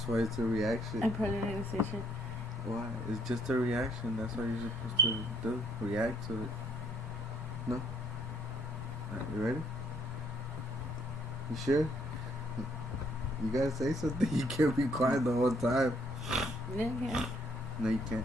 That's why it's a reaction. I'm probably not gonna say shit. Why? It's just a reaction. That's what you're supposed to do. React to it. No? Alright, you ready? You sure? You gotta say something. You can't be quiet the whole time. Yeah. No, you can't.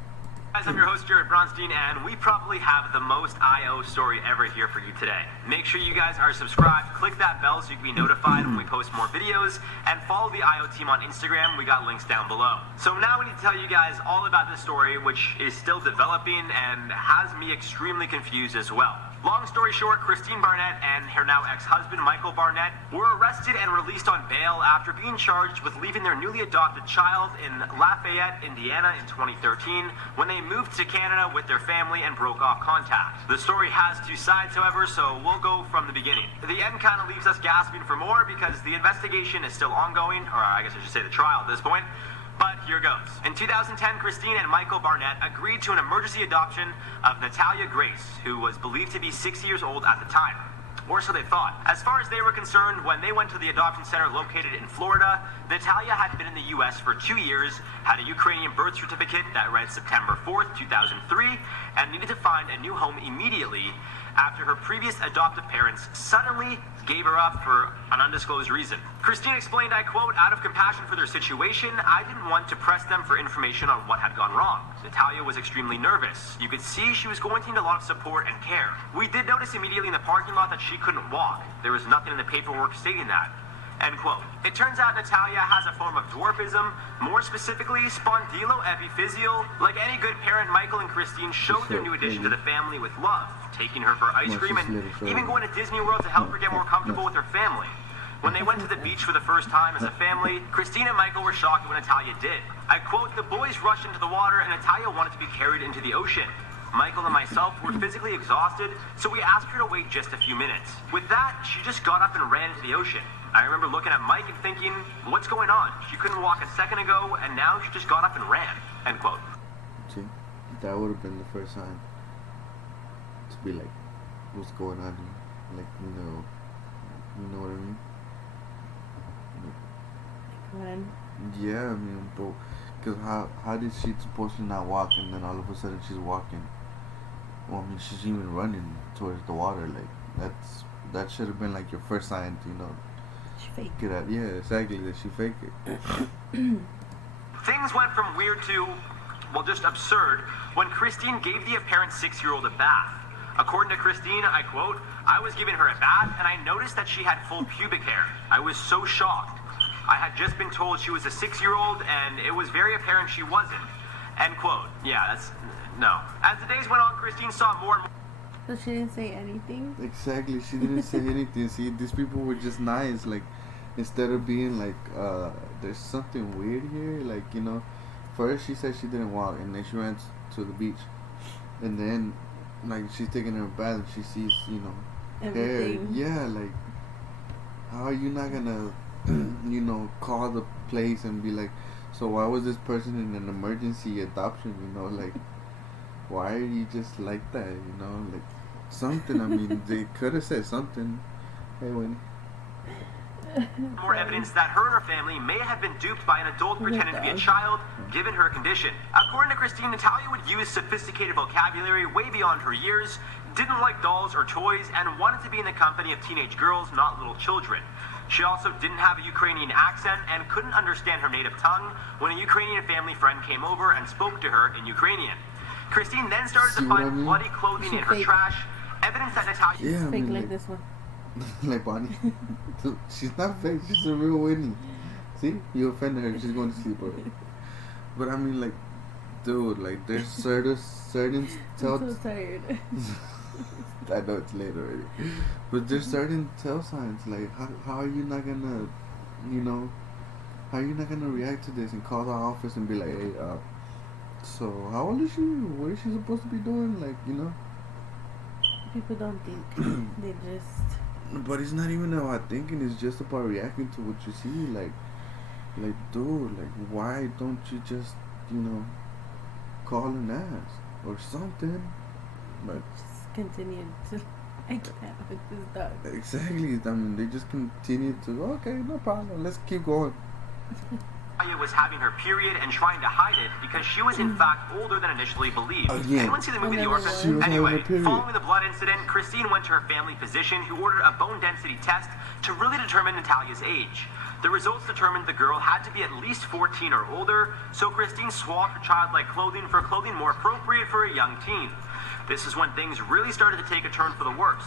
Guys, I'm your host, Jared Bronstein, and we probably have the most I.O. story ever here for you today. Make sure you guys are subscribed, click that bell so you can be notified when we post more videos, and follow the I.O. team on Instagram. We got links down below. So now we need to tell you guys all about this story, which is still developing and has me extremely confused as well. Long story short, Christine Barnett and her now ex-husband, Michael Barnett, were arrested and released on bail after being charged with leaving their newly adopted child in Lafayette, Indiana in 2013 when they moved to Canada with their family and broke off contact. The story has two sides, however, so we'll go from the beginning. The end kind of leaves us gasping for more because the investigation is still ongoing, or I guess I should say the trial at this point. But here goes. In 2010, Christine and Michael Barnett agreed to an emergency adoption of Natalia Grace, who was believed to be 6 years old at the time. Or so they thought. As far as they were concerned, when they went to the adoption center located in Florida, Natalia had been in the U.S. for 2 years, had a Ukrainian birth certificate that read September 4th, 2003, and needed to find a new home immediately after her previous adoptive parents suddenly gave her up for an undisclosed reason. Christine explained, I quote, out of compassion for their situation, I didn't want to press them for information on what had gone wrong. Natalia was extremely nervous. You could see she was going to need a lot of support and care. We did notice immediately in the parking lot that she couldn't walk. There was nothing in the paperwork stating that. End quote. It turns out Natalia has a form of dwarfism, more specifically spondyloepiphyseal. Like any good parent, Michael and Christine showed their new addition to the family with love, taking her for ice cream and even going to Disney World to help her get more comfortable with her family. When they went to the beach for the first time as a family, Christine and Michael were shocked when Natalia did. I quote, the boys rushed into the water and Natalia wanted to be carried into the ocean. Michael and myself were physically exhausted, so we asked her to wait just a few minutes. With that, she just got up and ran into the ocean. I remember looking at Mike and thinking, what's going on? She couldn't walk a second ago, and now she just got up and ran. End quote. See, that would have been the first sign to be like, what's going on here? Like, you know what I mean? Yeah, I mean, but because how did she supposed to not walk and then all of a sudden she's walking? Well, I mean, she's even running towards the water. Like that should have been like your first sign to She faked get out. Yeah, exactly. That she faked it. Things went from weird to, well, just absurd when Christine gave the apparent 6-year-old a bath. According to Christine, I quote, I was giving her a bath and I noticed that she had full pubic hair. I was so shocked. I had just been told she was a 6-year-old and it was very apparent she wasn't. End quote. Yeah, that's, no. As the days went on, Christine saw more and more. So she didn't say anything? Exactly. She didn't say anything. See, these people were just nice. Like, instead of being like, there's something weird here. Like, first she said she didn't walk and then she ran to the beach. And then, like, she's taking her bath and she sees, Everything. hair. Yeah, like, how are you not gonna, call the place and be like, so why was this person in an emergency adoption, like, why are you just like that, like, something, I mean, they could have said something. Hey, Winnie. More evidence that her and her family may have been duped by an adult pretending to be a child, given her condition. According to Christine, Natalia would use sophisticated vocabulary way beyond her years, didn't like dolls or toys, and wanted to be in the company of teenage girls, not little children. She also didn't have a Ukrainian accent and couldn't understand her native tongue when a Ukrainian family friend came over and spoke to her in Ukrainian. Christine then started to find bloody clothing in her trash, evidence that Natalia... Yeah, fake like this one. Like Bonnie. She's not fake, she's a real Winnie. See? You offended her, she's going to sleep already. But I mean, like, dude, like, there's certain I'm so tired. I know it's late already. But there's certain tell signs, like, how are you not gonna, how are you not gonna react to this and call the office and be like, hey, so how old is she? What is she supposed to be doing? Like, People don't think. They just... But it's not even about thinking, it's just about reacting to what you see. Like, dude, like, why don't you just, call and ask or something? But just continue to... I can't with this dog. Exactly. I mean, they just continue to, okay, no problem, let's keep going. Natalia was having her period and trying to hide it because she was in fact older than initially believed. Again. Anyone see the movie The Another Orphan? one. She was having Anyway, her period. following the blood incident, Christine went to her family physician who ordered a bone density test to really determine Natalia's age. The results determined the girl had to be at least 14 or older, so Christine swapped her childlike clothing for clothing more appropriate for a young teen. This is when things really started to take a turn for the worse.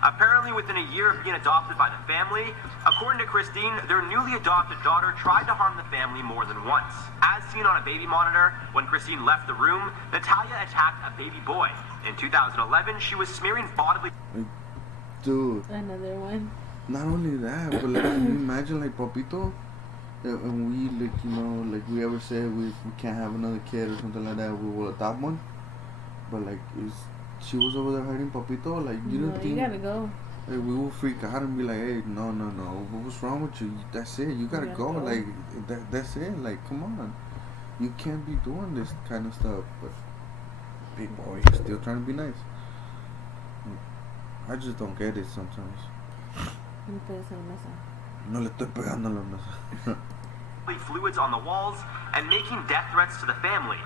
Apparently, within a year of being adopted by the family, according to Christine, their newly adopted daughter tried to harm the family more than once. As seen on a baby monitor, when Christine left the room, Natalia attacked a baby boy. In 2011, she was smearing bodily... Dude, Another one. not only that, but like, can you imagine like Papito? And we like, you know, like we ever said we can't have another kid or something like that, we will adopt one. But like, she was over there hurting Papito. Like, you No, don't you think gotta go. like, we will freak out and be like, hey, no, what's wrong with you? That's it. You gotta go. Like, that's it. Like, come on, you can't be doing this kind of stuff. But big boy, you're still trying to be nice. I just don't get it sometimes. No le estoy pegando a la mesa. fluids on the walls and making death threats to the family.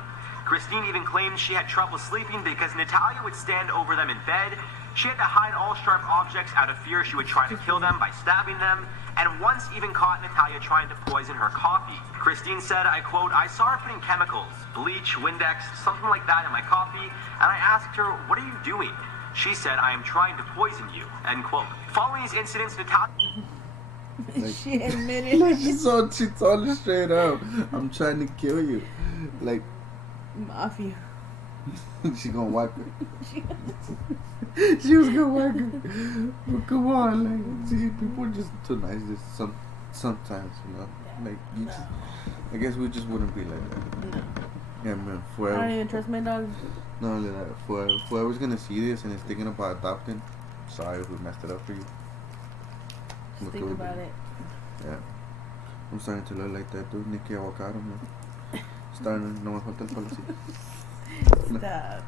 Christine even claimed she had trouble sleeping because Natalia would stand over them in bed. She had to hide all sharp objects out of fear she would try to kill them by stabbing them, and once even caught Natalia trying to poison her coffee. Christine said, I quote, I saw her putting chemicals, bleach, Windex, something like that in my coffee, and I asked her, what are you doing? She said, I am trying to poison you, end quote. Following these incidents, Natalia... Like, she admitted. like she told it straight up. I'm trying to kill you. Like, Mafia. she gonna whack her. She was gonna whack her. But come on, like, see, people are just too nice. Sometimes, you know, like you just. I guess we just wouldn't be like that. No. Yeah, man. I don't even trust my dog. Not only that, for whoever's gonna see this and is thinking about adopting, sorry if we messed it up for you. Just think about it. Yeah. I'm starting to look like that dude, Nicky Avocado, man. Starting, no me falta el palo así. Stop.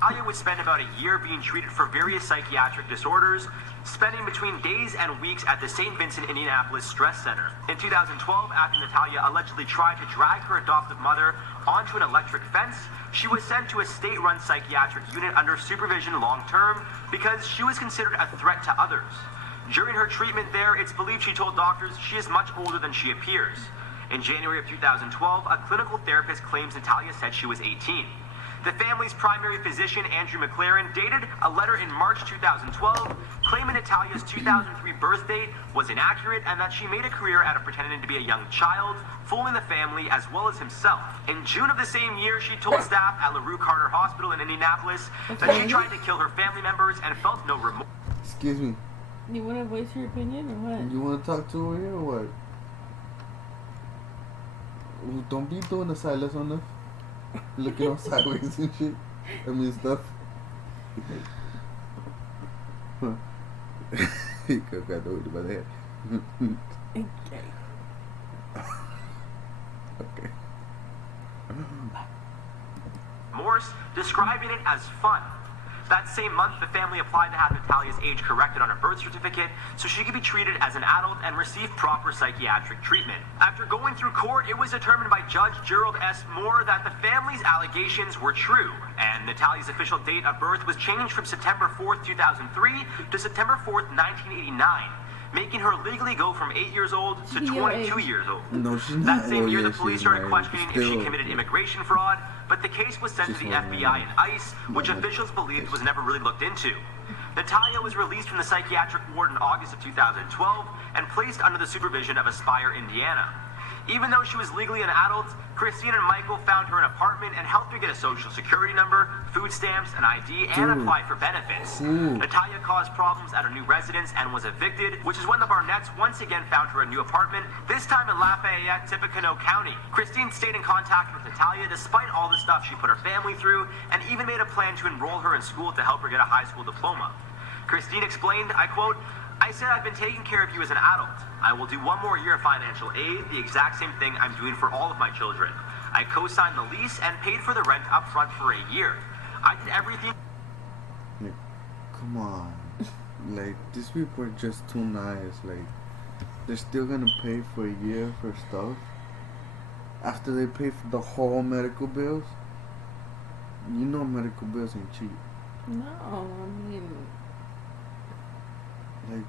Natalia would spend about a year being treated for various psychiatric disorders, spending between days and weeks at the St. Vincent Indianapolis Stress Center. In 2012, after Natalia allegedly tried to drag her adoptive mother onto an electric fence, she was sent to a state-run psychiatric unit under supervision long-term because she was considered a threat to others. During her treatment there, it's believed she told doctors she is much older than she appears. In January of 2012, a clinical therapist claims Natalia said she was 18. The family's primary physician, Andrew McLaren, dated a letter in March 2012 claiming Natalia's 2003 birth date was inaccurate and that she made a career out of pretending to be a young child, fooling the family as well as himself. In June of the same year, she told staff at LaRue Carter Hospital in Indianapolis that she tried to kill her family members and felt no remorse. Excuse me. You want to voice your opinion or what? You want to talk to her here or what? Don't be doing the silence on them. Looking all sideways and shit. I mean stuff. He got the by the head. Okay. Okay. Morse, describing it as fun. That same month, the family applied to have Natalia's age corrected on her birth certificate so she could be treated as an adult and receive proper psychiatric treatment. After going through court, it was determined by Judge Gerald S. Moore that the family's allegations were true, and Natalia's official date of birth was changed from September 4th, 2003 to September 4th, 1989. Making her legally go from 8 years old to 22 years old. No, she's not. That same year, the yeah, police she's started married. questioning if she committed immigration fraud, but the case was sent to the FBI and ICE, which officials believed was never really looked into. Natalia was released from the psychiatric ward in August of 2012 and placed under the supervision of Aspire, Indiana. Even though she was legally an adult, Christine and Michael found her an apartment and helped her get a social security number, food stamps, an ID, and apply for benefits. Natalia caused problems at her new residence and was evicted, which is when the Barnetts once again found her a new apartment, this time in Lafayette, Tippecanoe County. Christine stayed in contact with Natalia despite all the stuff she put her family through, and even made a plan to enroll her in school to help her get a high school diploma. Christine explained, I quote, I said I've been taking care of you as an adult. I will do one more year of financial aid, the exact same thing I'm doing for all of my children. I co-signed the lease and paid for the rent up front for a year. I did everything. Like, come on. Like, these people are just too nice. Like, they're still gonna pay for a year for stuff after they pay for the whole medical bills. You know medical bills ain't cheap. No, I mean, Like,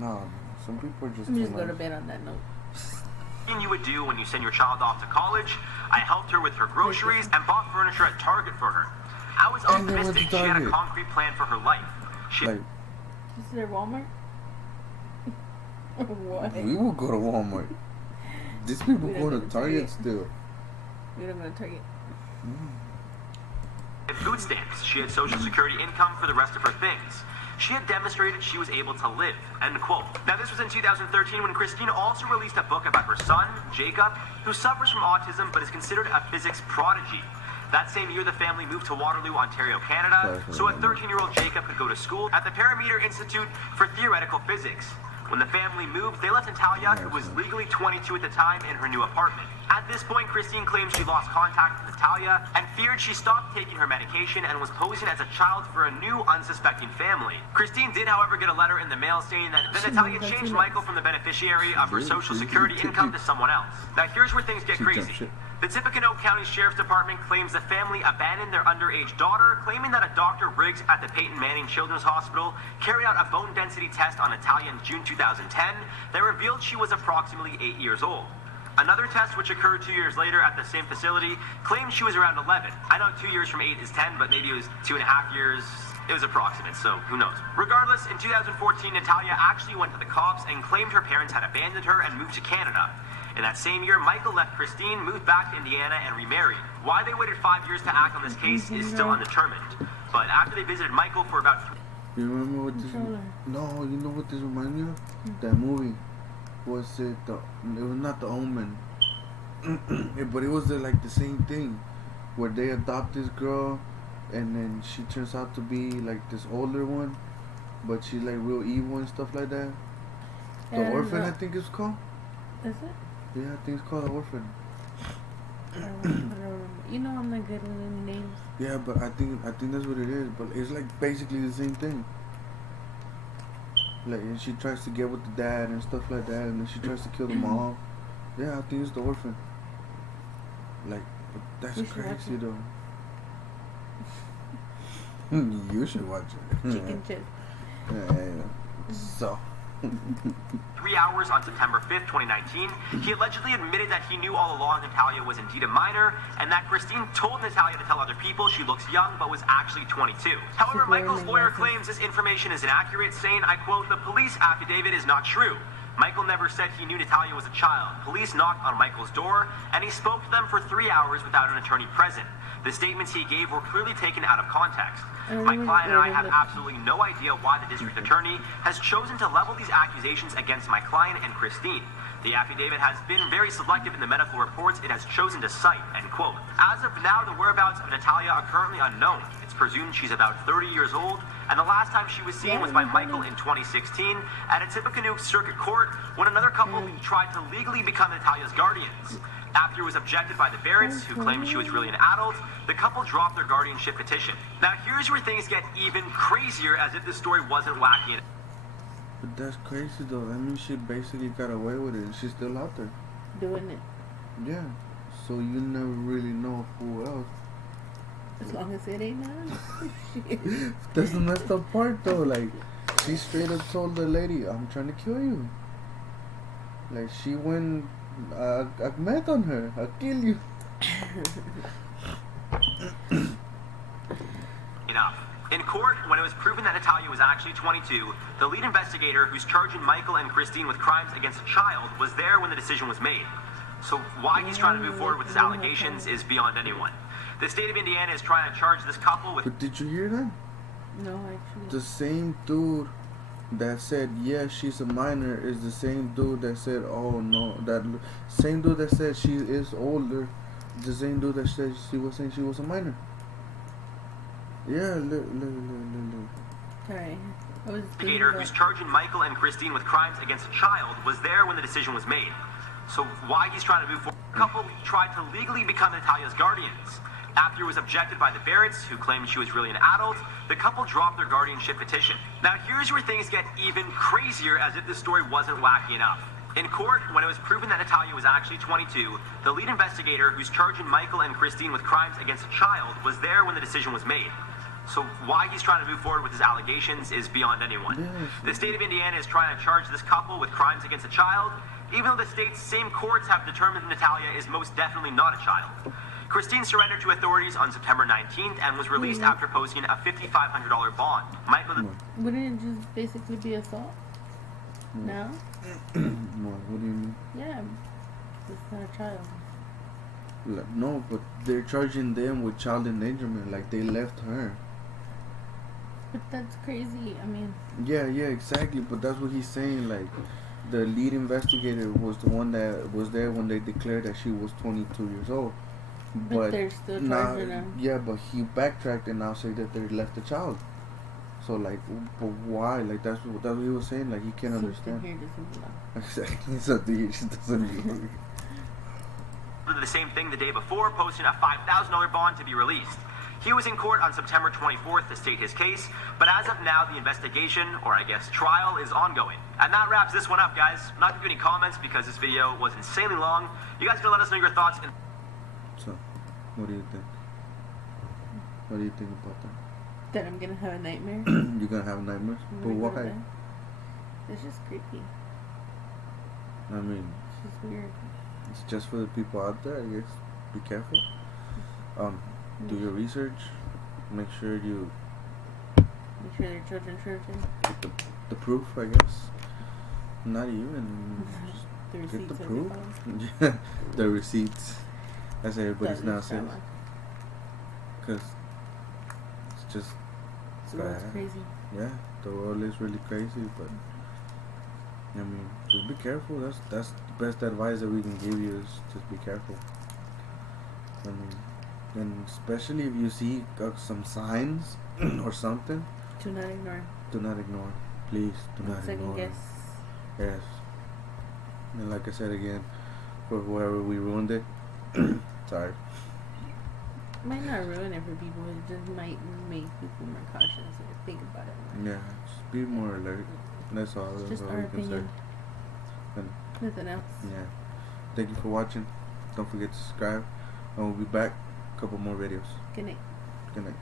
no, some people are just I'm too just go to nice. bed on that note. You would do when you send your child off to college. I helped her with her groceries and bought furniture at Target for her. I was And they went to optimistic she had a Target. concrete plan for her life. She Like, Is there Walmart? What? we will go to Walmart. These people We don't go to go to Target Target. still. We don't go to Target. had food stamps. She had Social Security income for the rest of her things. She had demonstrated she was able to live, end quote. Now this was in 2013 when Christine also released a book about her son, Jacob, who suffers from autism but is considered a physics prodigy. That same year, the family moved to Waterloo, Ontario, Canada, so a 13-year-old Jacob could go to school at the Parameter Institute for Theoretical Physics. When the family moved, they left Natalia, who was legally 22 at the time, in her new apartment. At this point, Christine claims she lost contact with Natalia and feared she stopped taking her medication and was posing as a child for a new, unsuspecting family. Christine did, however, get a letter in the mail saying that Natalia changed Michael from the beneficiary of her Social Security income to someone else. Now, here's where things get crazy. The Tippecanoe County Sheriff's Department claims the family abandoned their underage daughter, claiming that a Dr. Briggs at the Peyton Manning Children's Hospital carried out a bone density test on Natalia in June 2010 that revealed she was approximately 8 years old. Another test, which occurred 2 years later at the same facility, claimed she was around 11. I know 2 years from 8 is 10, but maybe it was 2.5 years. It was approximate, so who knows. Regardless, in 2014, Natalia actually went to the cops and claimed her parents had abandoned her and moved to Canada. In that same year, Michael left Christine, moved back to Indiana, and remarried. Why they waited 5 years to act on this case is still undetermined. But after they visited Michael for about You remember what this? No, you know what this reminds me of? That movie. Was it the? It was not The Omen. But it was like the same thing, where they adopt this girl, and then she turns out to be like this older one, but she's like real evil and stuff like that. The Orphan, I think it's called. Is it? Yeah, I think it's called The Orphan. I don't remember. You know I'm not good with any names. Yeah, but I think that's what it is. But it's like basically the same thing. Like, and she tries to get with the dad and stuff like that, and then she tries to kill the mom. Yeah, I think it's The Orphan. Like, but that's You should watch crazy it. though. You should watch it. Chicken chip. Yeah. So. 3 hours on September 5th, 2019, he allegedly admitted that he knew all along Natalia was indeed a minor, and that Christine told Natalia to tell other people she looks young but was actually 22. However, Michael's lawyer claims this information is inaccurate, saying, I quote, the police affidavit is not true. Michael never said he knew Natalia was a child. Police knocked on Michael's door, and he spoke to them for 3 hours without an attorney present. The statements he gave were clearly taken out of context. My client and I have absolutely no idea why the district attorney has chosen to level these accusations against my client and Christine. The affidavit has been very selective in the medical reports it has chosen to cite, end quote. As of now, the whereabouts of Natalia are currently unknown. It's presumed she's about 30 years old, and the last time she was seen was by Michael in 2016 at a Tippecanoe Circuit Court when another couple tried to legally become Natalia's guardians. After it was objected by the Barretts, who claimed she was really an adult, the couple dropped their guardianship petition. Now here's where things get even crazier, as if this story wasn't wacky. But that's crazy though. That means she basically got away with it, and she's still out there. Doing it. Yeah. So you never really know who else. As long as it ain't us. That's the messed up part though. Like, she straight up told the lady, I'm trying to kill you. Like, she went, I met on her, I'll kill you. Enough. In court, when it was proven that Natalia was actually 22, the lead investigator who's charging Michael and Christine with crimes against a child was there when the decision was made. So why he's trying to move forward with his allegations is beyond anyone. The state of Indiana is trying to charge this couple with... But did you hear that? No, actually. The same dude that said, yeah, she's a minor is the same dude that said, oh no, that same dude that said she is older, the same dude that said she was saying she was a minor. Yeah, look. Sorry. I was investigator who's charging Michael and Christine with crimes against a child was there when the decision was made. So why he's trying to move forward? The couple tried to legally become Natalia's guardians. After it was objected by the Barretts, who claimed she was really an adult, the couple dropped their guardianship petition. Now here's where things get even crazier, as if this story wasn't wacky enough. In court, when it was proven that Natalia was actually 22, the lead investigator who's charging Michael and Christine with crimes against a child was there when the decision was made. So why he's trying to move forward with his allegations is beyond anyone. The state of Indiana is trying to charge this couple with crimes against a child, even though the state's same courts have determined Natalia is most definitely not a child. Christine surrendered to authorities on September 19th and was released after posting a $5,500 bond. Michael... Wouldn't it just basically be assault? No? What do you mean? Yeah. It's not a child. Like, no, but they're charging them with child endangerment, like they left her. But that's crazy. I mean... Yeah, exactly, but that's what he's saying, like, the lead investigator was the one that was there when they declared that she was 22 years old. But they're still charging them. Yeah, but he backtracked and now say that they left the child. So like, but why? Like that's what he was saying. Like he can't understand. Here doesn't belong. Exactly. Something here just doesn't belong. Did the same thing the day before, posting a $5,000 bond to be released. He was in court on September 24th to state his case, but as of now, the investigation, or I guess trial, is ongoing. And that wraps this one up, guys. I'm not gonna do any comments because this video was insanely long. You guys can let us know your thoughts. So, what do you think? What do you think about that? That I'm gonna have a nightmare. You're gonna have nightmares? But why? It's just creepy. I mean, it's just weird. It's just for the people out there, I guess. Be careful. Do your research. Make sure you they're children. get the proof, I guess. Not even. Just get the proof. Yeah, the receipts. As everybody's now says. Because it's just the world's crazy. Yeah, the world is really crazy, but I mean, just be careful. That's the best advice that we can give you is just be careful. I mean, and especially if you see some signs or something, do not ignore. Do not ignore. Please do not ignore. Guess. Yes. And like I said again, for whoever we ruined it, sorry. Might not ruin it for people. It just might make people more cautious or think about it more. Yeah, just be more alert. That's all. That's just all our we can opinion. say. And nothing else. Yeah. Thank you for watching. Don't forget to subscribe. And we'll be back. A couple more videos. Good night. Good night.